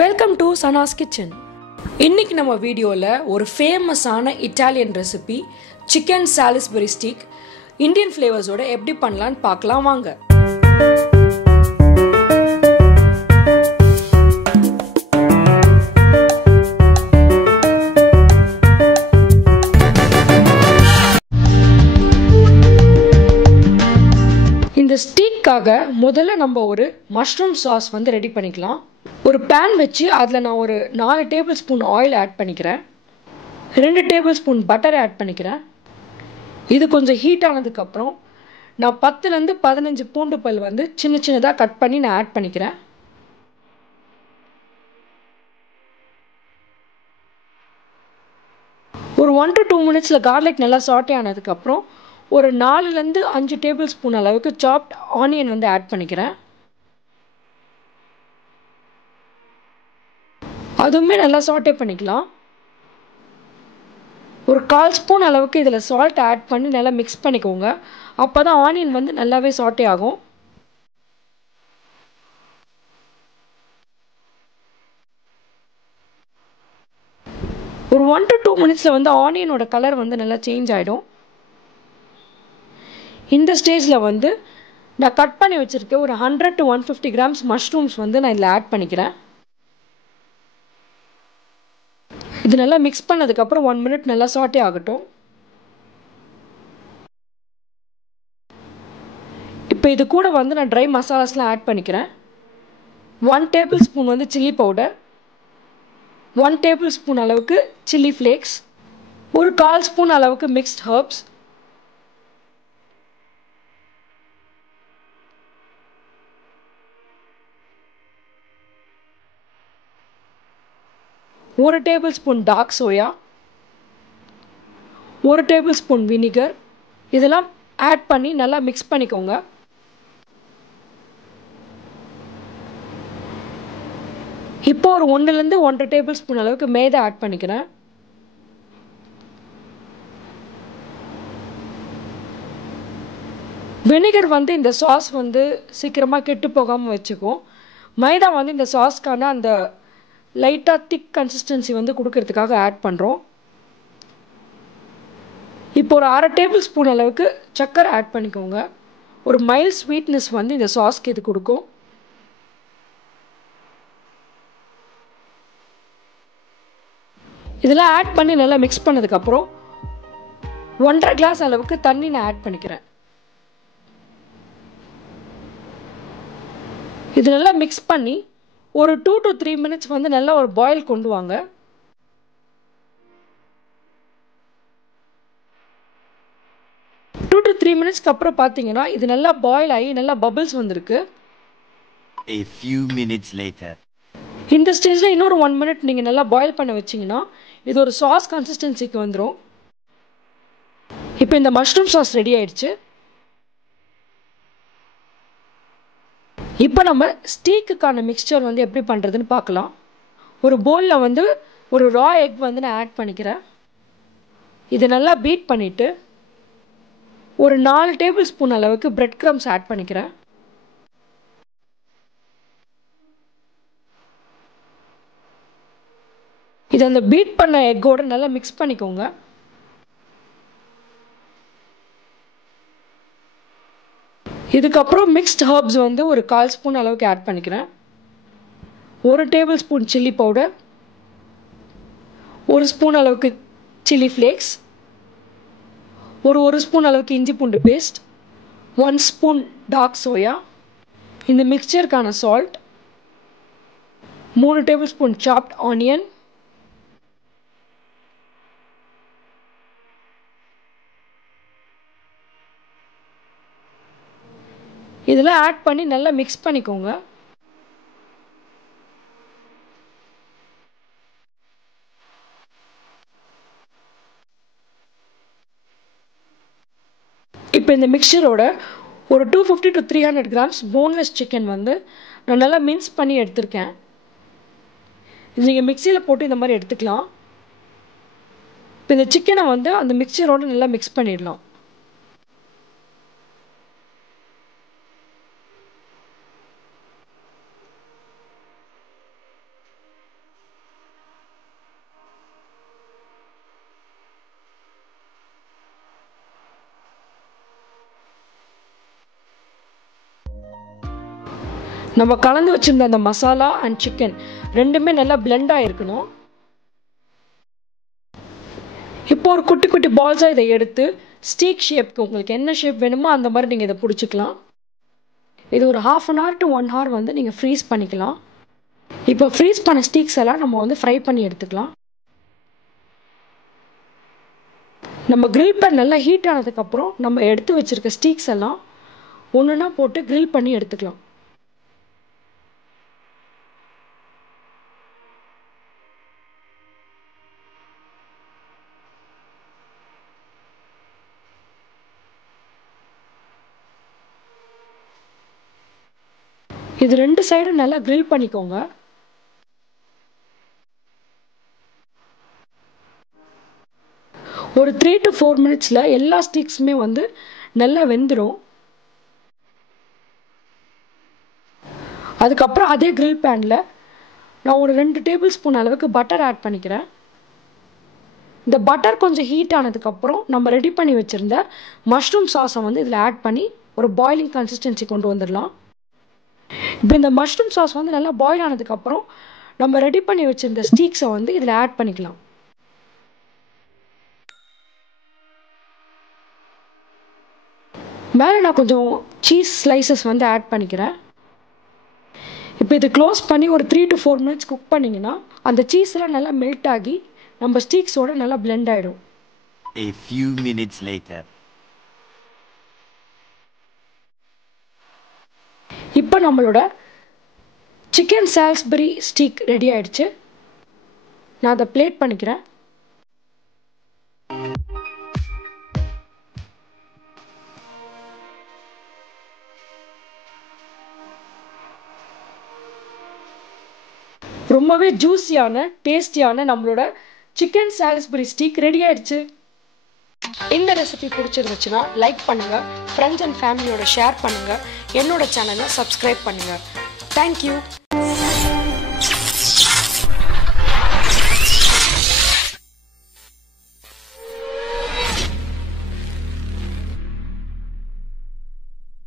Welcome to Sana's kitchen. இன்னைக்கு நம்ம வீடியோவில் ஒரு ஃபேமஸான Italian recipe chicken Salisbury steak Indian ஃப்ளேவர்ஸோட எப்படி பண்ணலான்னு பார்க்கலாம் வாங்க. இந்த ஸ்டீக்காக முதல்ல நம்ம ஒரு மஷ்ரூம் சாஸ் ரெடி பண்ணிக்கலாம். ஒரு பேன் வச்சு அதில் நான் ஒரு 4 டேபிள் ஸ்பூன் ஆயில் ஆட் பண்ணிக்கிறேன். 2 டேபிள் ஸ்பூன் பட்டர் ஆட் பண்ணிக்கிறேன். இது கொஞ்சம் ஹீட் ஆனதுக்கப்புறம் நான் 10லேருந்து 15 பூண்டு பல் சின்ன சின்னதாக கட் பண்ணி நான் ஆட் பண்ணிக்கிறேன். ஒரு 1 to 2 மினிட்ஸில் கார்லிக் நல்லா சாட்டே ஆனதுக்கப்புறம் ஒரு 4லேருந்து 5 டேபிள் ஸ்பூன் அளவுக்கு சாப்ட் ஆனியன் ஆட் பண்ணிக்கிறேன். அதுவுமே நல்லா சாட்டே பண்ணிக்கலாம். ஒரு 1/4 ஸ்பூன் அளவுக்கு இதில் சால்ட் ஆட் பண்ணி நல்லா மிக்ஸ் பண்ணிக்கோங்க. அப்போ தான் ஆனியன் நல்லாவே சாட்டே ஆகும். ஒரு 1 to 2 மினிட்ஸில் ஆனியனோட கலர் நல்லா சேஞ்ச் ஆகிடும். இந்த ஸ்டேஜில் நான் கட் பண்ணி வச்சுருக்கேன் ஒரு 100 to 150 கிராம்ஸ் மஷ்ரூம்ஸ் நான் இதில் ஆட் பண்ணிக்கிறேன். இது நல்லா மிக்ஸ் பண்ணதுக்கப்புறம் 1 மினிட் நல்லா சாட்டே ஆகட்டும். இப்போ இது கூட நான் ட்ரை மசாலாஸ்லாம் ஆட் பண்ணிக்கிறேன். 1 table spoon chilli powder, 1 table spoon அளவுக்கு சில்லி ஃப்ளேக்ஸ், ஒரு 1/4 ஸ்பூன் அளவுக்கு மிக்ஸ்ட் ஹர்ப்ஸ், ஒரு டேபிள் ஸ்பூன் டார்க் சோயா, ஒரு டேபிள் ஸ்பூன் வினிகர், இதெல்லாம் ஆட் பண்ணி நல்லா மிக்ஸ் பண்ணிக்கோங்க. இப்போ ஒரு 1லேருந்து 1.5 டேபிள் ஸ்பூன் அளவுக்கு மேதா ஆட் பண்ணிக்கிறேன். வினிகர் இந்த சாஸ் சீக்கிரமாக கெட்டு போகாமல் வச்சுக்கும். மைதா இந்த சாஸ்க்கான அந்த லைட்டாக திக் கன்சிஸ்டன்சி கொடுக்கறதுக்காக ஆட் பண்ணுறோம். இப்போ ஒரு 1/2 டேபிள் ஸ்பூன் அளவுக்கு சர்க்கரை ஆட் பண்ணிக்கோங்க. ஒரு மைல்ட் ஸ்வீட்னஸ் இந்த சாஸ்க்கு இது கொடுக்கும். இதெல்லாம் ஆட் பண்ணி நல்லா மிக்ஸ் பண்ணதுக்கப்புறம் 1.5 கிளாஸ் அளவுக்கு தண்ணி நான் ஆட் பண்ணிக்கிறேன். இது நல்லா மிக்ஸ் பண்ணி ஒரு 2 to 3 மினிட்ஸ் நல்லா ஒரு பாயில் கொண்டு வாங்க. டூ டு 3 மினிட்ஸ்க்கு அப்புறம் பார்த்தீங்கன்னா இது நல்லா பாயில் ஆகி நல்லா பபிள்ஸ் வந்திருக்கு. A few minutes later. இந்த ஸ்டேஜில் இன்னொரு 1 மினிட் நீங்கள் நல்லா பாயில் பண்ண வச்சிங்கன்னா இது ஒரு சாஸ் கன்சிஸ்டன்சிக்கு வந்துடும். இப்போ இந்த மஷ்ரூம் சாஸ் ரெடி ஆயிடுச்சு. இப்போ நம்ம ஸ்டீக்குக்கான மிக்சர் எப்படி பண்ணுறதுன்னு பார்க்கலாம். ஒரு பவுலில் ஒரு ரா எக் நான் ஆட் பண்ணிக்கிறேன். இதை நல்லா பீட் பண்ணிவிட்டு ஒரு 4 டேபிள் ஸ்பூன் அளவுக்கு பிரெட் க்ரம்ஸ் ஆட் பண்ணிக்கிறேன். இதை அந்த பீட் பண்ண எக்கோடு நல்லா மிக்ஸ் பண்ணிக்கோங்க. இதுக்கப்புறம் மிக்ஸ்ட் ஹர்ப்ஸ் ஒரு 1/4 ஸ்பூன் அளவுக்கு ஆட் பண்ணிக்கிறேன். ஒரு டேபிள் ஸ்பூன் சில்லி பவுடர், ஒரு ஸ்பூன் அளவுக்கு சில்லி ஃப்ளேக்ஸ், ஒரு ஸ்பூன் அளவுக்கு இஞ்சி பூண்டு பேஸ்ட், 1 ஸ்பூன் டார்க் சோயா, இந்த மிக்சருக்கான salt, 3 tablespoon chopped onion, இதெல்லாம் ஆட் பண்ணி நல்லா மிக்ஸ் பண்ணிக்கோங்க. இப்போ இந்த மிக்சரோட ஒரு 250 to 300 கிராம்ஸ் போன்லெஸ் சிக்கன் நான் நல்லா மின்ஸ் பண்ணி எடுத்திருக்கேன். இது நீங்கள் மிக்சியில் போட்டு இந்த மாதிரி எடுத்துக்கலாம். இப்போ இந்த சிக்கனை அந்த மிக்சரோடு நல்லா மிக்ஸ் பண்ணிடலாம். நம்ம கலந்து வச்சிருந்த அந்த மசாலா அண்ட் சிக்கன் ரெண்டுமே நல்லா பிளெண்ட் ஆகிருக்கணும். இப்போ ஒரு குட்டி குட்டி பால்ஸாக இதை எடுத்து ஸ்டீக் ஷேப்க்கு உங்களுக்கு என்ன ஷேப் வேணுமோ அந்த மாதிரி நீங்கள் இதை பிடிச்சிக்கலாம். இது ஒரு 1/2 hour to 1 hour வந்து நீங்கள் ஃப்ரீஸ் பண்ணிக்கலாம். இப்போ ஃப்ரீஸ் பண்ண ஸ்டீக்ஸ் எல்லாம் நம்ம வந்து ஃப்ரை பண்ணி எடுத்துக்கலாம். நம்ம கிரில் பேன் நல்லா ஹீட் ஆனதுக்கப்புறம் நம்ம எடுத்து வச்சுருக்க ஸ்டீக்ஸ் எல்லாம் ஒன்றுனா போட்டு கிரில் பண்ணி எடுத்துக்கலாம். இது 2 சைடும் நல்லா கிரில் பண்ணிக்கோங்க. ஒரு 3 to 4 minutesல எல்லா ஸ்டிக்ஸுமே வந்து நல்லா வெந்துடும். அதுக்கப்புறம் அதே கிரில் பேனில் நான் ஒரு 2 டேபிள் ஸ்பூன் அளவுக்கு பட்டர் ஆட் பண்ணிக்கிறேன். இந்த பட்டர் கொஞ்சம் ஹீட் ஆனதுக்கப்புறம் நம்ம ரெடி பண்ணி வச்சுருந்த மஷ்ரூம் சாஸை வந்து இதில் ஆட் பண்ணி ஒரு பாயிலிங் கன்சிஸ்டன்சி கொண்டு வந்துடலாம். இப்போ இந்த மஷ்ரூம் சாஸ் வந்து நல்லா பாயில் ஆனதுக்கப்புறம் நம்ம ரெடி பண்ணி வச்சுருந்த ஸ்டீக்ஸை வந்து இதில் ஆட் பண்ணிக்கலாம். மேலே நான் கொஞ்சம் சீஸ் ஸ்லைசஸ் வந்து ஆட் பண்ணிக்கிறேன். இப்போ இது க்ளோஸ் பண்ணி ஒரு 3 to 4 minutes குக் பண்ணிங்கன்னா அந்த சீஸ்லாம் நல்லா மெல்ட் ஆகி நம்ம ஸ்டீக்ஸோட நல்லா பிளெண்ட் ஆகிடும். A few minutes later. இப்போ நம்மளோட சிக்கன் சால்ஸ்பரி ஸ்டீக் ரெடி ஆயிடுச்சு. நான் அதை பிளேட் பண்ணிக்கிறேன். ரொம்பவே ஜூஸியான டேஸ்டியான நம்மளோட சிக்கன் சால்ஸ்பரி ஸ்டீக் ரெடி ஆயிடுச்சு. இந்த ரெசிபி பிடிச்சிருந்துச்சுன்னா லைக் பண்ணுங்க, ஃப்ரெண்ட்ஸ் அண்ட் ஃபேமிலியோட ஷேர் பண்ணுங்க, என்னோட சேனலை சப்ஸ்கிரைப் பண்ணுங்க. தேங்க்யூ.